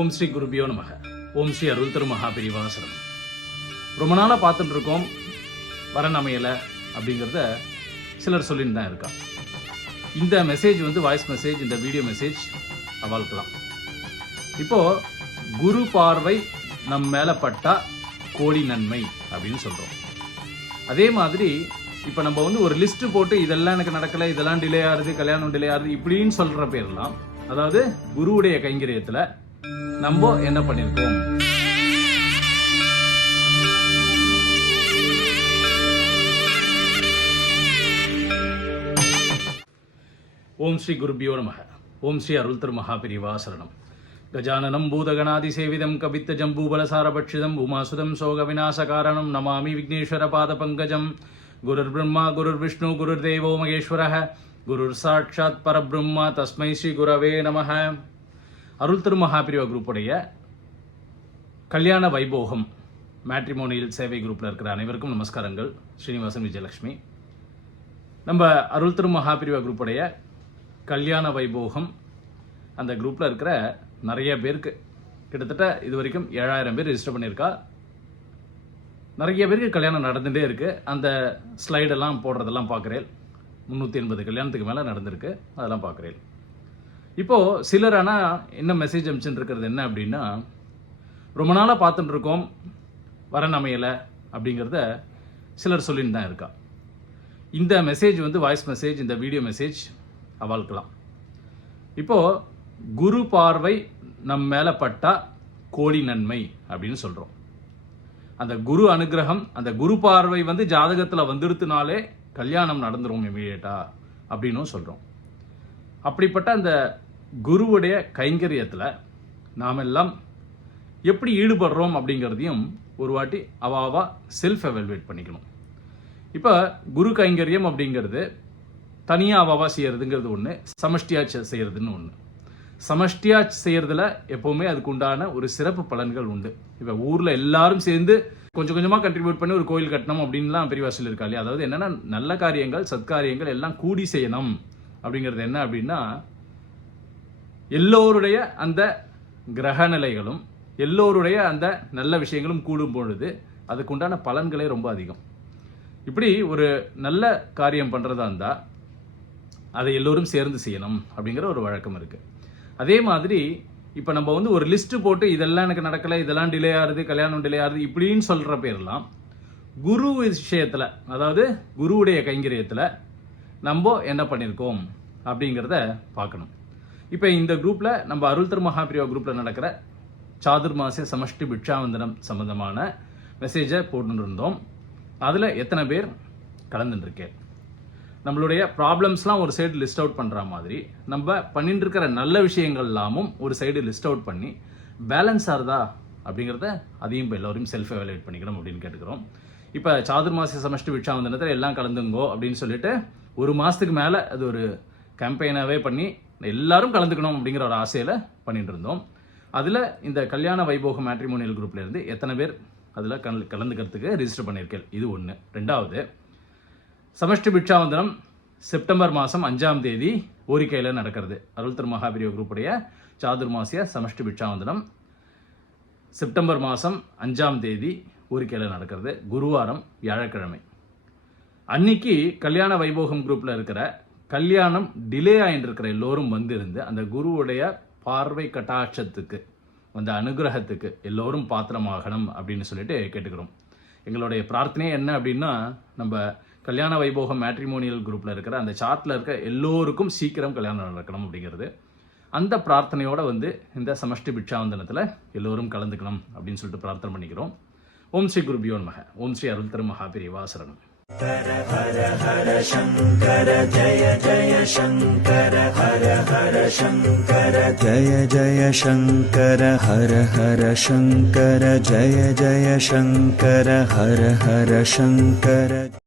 ஓம் ஸ்ரீ குருபியோ நமக. ஓம் ஸ்ரீ அருள் திரு மகாபிரிவா சரணம். ரொம்ப நாளாக பார்த்துட்டு இருக்கோம், வரன் அமையலை அப்படிங்கிறத சிலர் சொல்லிட்டு தான் இருக்கா. இந்த மெசேஜ் வாய்ஸ் மெசேஜ், இந்த வீடியோ மெசேஜ் அவாழ்க்கலாம். இப்போது குரு பார்வை நம் மேலே பட்டா கோடி நன்மை அப்படின்னு சொல்கிறோம். அதே மாதிரி இப்போ நம்ம ஒரு லிஸ்ட்டு போட்டு இதெல்லாம் எனக்கு நடக்கலை, இதெல்லாம் டிலே ஆகுது, கல்யாணம் டிலே ஆகுது இப்படின்னு சொல்கிற பேர்லாம், அதாவது குருவுடைய கைங்கரியத்தில் நம்ம என்ன பண்ணியிருக்கோம். ஓம் ஸ்ரீ குருபியோ நமக. ஓம் ஸ்ரீ அருள் திரு மகாபிரிவா சரணம். கஜானனம் பூதகணாதிசேவிதம் கவித்த ஜம்பூபலசாரபட்சிதம் உமாசுதம் சோக விநாசகாரணம் நமாமி விக்னேஸ்வர பாத பங்கஜம். குருர் பிரம்மா குருர் விஷ்ணு குருர் தேவோ மகேஸ்வரः குருர் சாட்சாத் பரபிரம்மா தஸ்மை ஸ்ரீ குரவே நமக. அருள் திரு மகாபிரிவா குரூப்புடைய கல்யாண வைபோகம் மேட்ரிமோனியல் சேவை குரூப்பில் இருக்கிற அனைவருக்கும் நமஸ்காரங்கள். ஸ்ரீனிவாசன் விஜயலட்சுமி. நம்ம அருள் திரு மகாபிரிவா குரூப்புடைய கல்யாண வைபோகம் அந்த குரூப்பில் இருக்கிற நிறைய பேருக்கு, கிட்டத்தட்ட இது வரைக்கும் 7000 பேர் ரெஜிஸ்டர் பண்ணியிருக்கா. நிறைய பேருக்கு கல்யாணம் நடந்துகிட்டே இருக்குது. அந்த ஸ்லைடெல்லாம் போடுறதெல்லாம் பார்க்குறேன். 380 கல்யாணத்துக்கு மேலே நடந்திருக்கு, அதெல்லாம் பார்க்குறேன். இப்போது சிலர் ஆனால் என்ன மெசேஜ் அனுப்பிச்சுட்டு இருக்கிறது என்ன அப்படின்னா, ரொம்ப நாளாக பார்த்துட்டு இருக்கோம், வரன் அமையலை அப்படிங்கிறத சிலர் சொல்லிட்டு தான் இருக்கா. இந்த மெசேஜ் வாய்ஸ் மெசேஜ், இந்த வீடியோ மெசேஜ் அவாழ்க்கலாம். இப்போது குரு பார்வை நம் மேலே பட்டா கோடி நன்மை அப்படின்னு சொல்கிறோம். அந்த குரு அனுகிரகம், அந்த குரு பார்வை ஜாதகத்தில் வந்துடுத்துனாலே கல்யாணம் நடந்துரும் இமீடியட்டா அப்படின்னும் சொல்கிறோம். அப்படிப்பட்ட அந்த குருவுடைய கைங்கரியத்தில் நாம் எல்லாம் எப்படி ஈடுபடுறோம் அப்படிங்கிறதையும் ஒரு வாட்டி அவாவா செல்ஃப் எவல்வேட் பண்ணிக்கணும். இப்போ குரு கைங்கரியம் அப்படிங்கிறது தனியாக அவாவா செய்யறதுங்கிறது ஒன்று, சமஷ்டியாக செய்யறதுன்னு ஒன்று. சமஷ்டியாக செய்யறதுல எப்போவுமே அதுக்கு உண்டான ஒரு சிறப்பு பலன்கள் உண்டு. இப்போ ஊரில் எல்லாரும் சேர்ந்து கொஞ்சம் கொஞ்சமாக கண்ட்ரிபியூட் பண்ணி ஒரு கோயில் கட்டணும் அப்படின்லாம் பெரியவா சொல்லியிருக்கா இல்லையா. அதாவது என்னென்னா, நல்ல காரியங்கள் சத்காரியங்கள் எல்லாம் கூடி செய்யணும் அப்படிங்கிறது என்ன அப்படின்னா, எல்லோருடைய அந்த கிரக நிலைகளும் எல்லோருடைய அந்த நல்ல விஷயங்களும் கூடும் பொழுது அதுக்குண்டான பலன்களே ரொம்ப அதிகம். இப்படி ஒரு நல்ல காரியம் பண்ணுறதா இருந்தால் அதை எல்லோரும் சேர்ந்து செய்யணும் அப்படிங்கிற ஒரு வழக்கம் இருக்குது. அதே மாதிரி இப்போ நம்ம ஒரு லிஸ்ட்டு போட்டு இதெல்லாம் எனக்கு நடக்கலை, இதெல்லாம் டிலே ஆகுது, கல்யாணம் டிலே ஆகுது இப்படின்னு சொல்கிற பேர்லாம் குரு விஷயத்தில், அதாவது குருவுடைய கைங்கரியத்தில் நம்ம என்ன பண்ணியிருக்கோம் அப்படிங்கிறத பார்க்கணும். இப்போ இந்த குரூப்பில் நம்ம அருள் திரு மகாபிரிவா குரூப்பில் நடக்கிற சாதுர்மாசிய சமஷ்டி பிட்சாவந்தனம் சம்பந்தமான மெசேஜை போட்டுட்டு இருந்தோம். அதில் எத்தனை பேர் கலந்துருக்கேன். நம்மளுடைய ப்ராப்ளம்ஸ்லாம் ஒரு சைடு லிஸ்ட் அவுட் பண்ணுற மாதிரி நம்ம பண்ணிட்டு இருக்கிற நல்ல விஷயங்கள் எல்லாமும் ஒரு சைடு லிஸ்ட் அவுட் பண்ணி பேலன்ஸ் ஆகுதா அப்படிங்கிறத அதையும் இப்போ எல்லோரும் செல்ஃப் எவாலுவேட் பண்ணிக்கணும் அப்படின்னு கேட்டுக்கிறோம். இப்போ சாதுர்மாசிய சமஷ்டி பிட்சாவந்தனத்தில் எல்லாம் கலந்துங்கோ அப்படின்னு சொல்லிட்டு ஒரு மாதத்துக்கு மேலே அது ஒரு கேம்பெயினாகவே பண்ணி எல்லாரும் கலந்துக்கணும் அப்படிங்கிற ஒரு ஆசையில் பண்ணிட்டு இருந்தோம். அதில் இந்த கல்யாண வைபோக மேட்ரிமோனியல் குரூப்லேருந்து எத்தனை பேர் அதில் கலந்துக்கிறதுக்கு ரெஜிஸ்டர் பண்ணியிருக்கேன், இது ஒன்று. ரெண்டாவது, சமஷ்டி பிட்சாவந்தனம் செப்டம்பர் மாதம் 5ஆம் தேதி ஓரிக்கையில் நடக்கிறது. அருள் திரு மகாபிரிவா குரூப்புடைய சாதுர்மாசிய சமஷ்டி பிட்சாவந்தனம் செப்டம்பர் மாதம் 5ஆம் தேதி ஓரிக்கையில் நடக்கிறது. குருவாரம், வியாழக்கிழமை. அன்னைக்கு கல்யாண வைபோகம் குரூப்பில் இருக்கிற கல்யாணம் டிலே ஆகிட்டு இருக்கிற எல்லோரும் இருந்து அந்த குருவுடைய பார்வை கட்டாட்சத்துக்கு, அந்த அனுகிரகத்துக்கு எல்லோரும் பாத்திரமாகணும் அப்படின்னு சொல்லிட்டு கேட்டுக்கிறோம். எங்களுடைய பிரார்த்தனையே என்ன அப்படின்னா, நம்ம கல்யாண வைபோகம் மேட்ரிமோனியல் குரூப்பில் இருக்கிற அந்த சார்ட்டில் இருக்க எல்லோருக்கும் சீக்கிரம் கல்யாணம் நடக்கணும் அப்படிங்கிறது. அந்த பிரார்த்தனையோடு இந்த சமஷ்டி பிட்சாவந்தனத்தில் எல்லோரும் கலந்துக்கணும் அப்படின்னு சொல்லிட்டு பிரார்த்தனை பண்ணிக்கிறோம். ஓம் ஸ்ரீ குருபியோ நமக. ஓம் ஸ்ரீ அருள் திரு மகாபிரிவா சரணம். ஹர ஹர ஹர சங்கர ஜய ஜய சங்கர ஹர ஹர சங்கர ஜய ஜய சங்கர ஹர ஹர சங்கர ஜய ஜய சங்கர ஹர ஹர சங்கர.